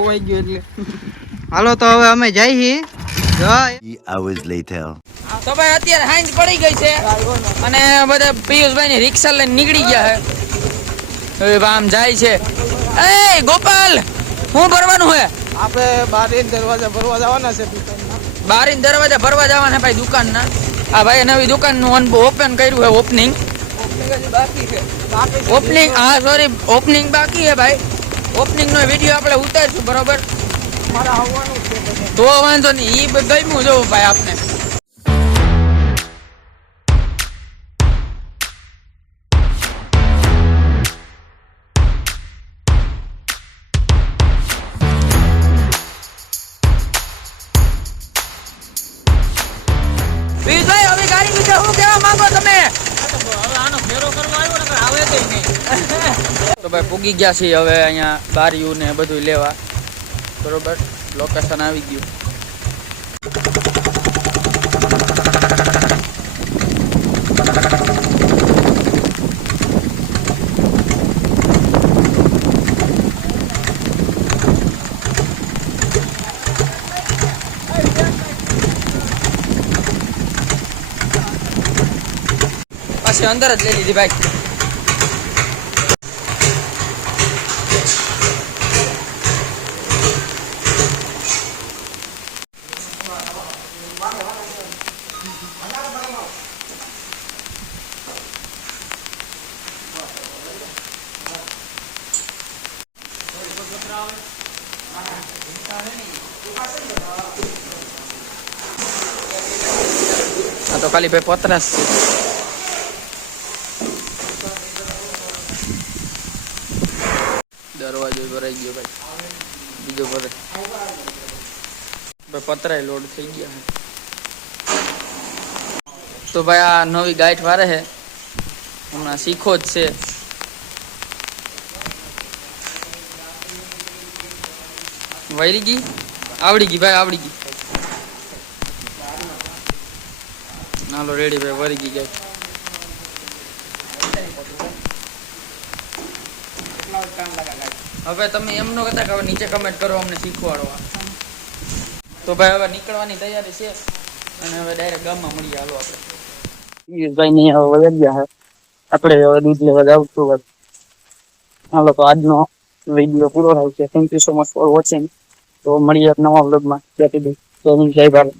ખોવાઈ ગયો એટલે હાલો તો હવે અમે જઈએ hours later. તો ભાઈ અત્યારે હાંજ પડી ગઈ છે અને બધા પિયુષભાઈ ની રિક્ષા લઈને નીકળી ગયા છે હવે આમ જાય છે એ ગોપાલ હું ભરવાનું હે આપણે બારીન દરવાજા ભરવા જવાના છે બારીન દરવાજા ભરવા જવાના ભાઈ દુકાન ના આ ભાઈ નવી દુકાન નું ઓપન કર્યું છે ઓપનિંગ બાકી છે ઓપનિંગ હા સોરી ઓપનિંગ બાકી છે ભાઈ ઓપનિંગ નો વિડીયો આપણે ઉતારશું બરોબર મારા આવવાનું છે તો વાંધો નહીં ઈ ગમ્યું જોવું ભાઈ આપને પિયુષભાઈ હવે ગાડી વિશે શું કહેવા માંગો તમે આનો ફેરો કરવા આવ્યો ને આવે તો નહીં તો ભાઈ પૂગી ગયા છીએ હવે અહીંયા બારીયું ને બધું લેવા બરોબર લોકેશન આવી ગયું પછી અંદર જ લઈ લીધી ભાઈ આ તો ખાલી ભાઈ પતરાસ છે દરવાજો ભરાઈ ગયો ભાઈ બીજો ભરે ભાઈ પતરાય લોડ થઈ ગયા તો ભાઈ આ નવી ગાઈડ વારે છે હમણાં શીખો જ છે વળી ગઈ આવડી ગઈ ભાઈ આવડી ગઈ નાલો રેડી ભાઈ વળી ગઈ ગાઈડ હવે તમે એમ નો કહેતા કે હવે નીચે કમેન્ટ કરો અમને શીખવાડવા તો ભાઈ હવે નીકળવાની તૈયારી છે અને હવે ડાયરેક્ટ ગામમાં મળીએ હાલો આપણે પિયુષભાઈ ની હવે વધી ગયા છે આપણે હવે દૂધ લેવા જાવ છું હાલો તો આજનો વિડીયો પૂરો થાય છે thank you so much for watching તો મળીએ એક નવા વ્લોગમાં જય ભારત.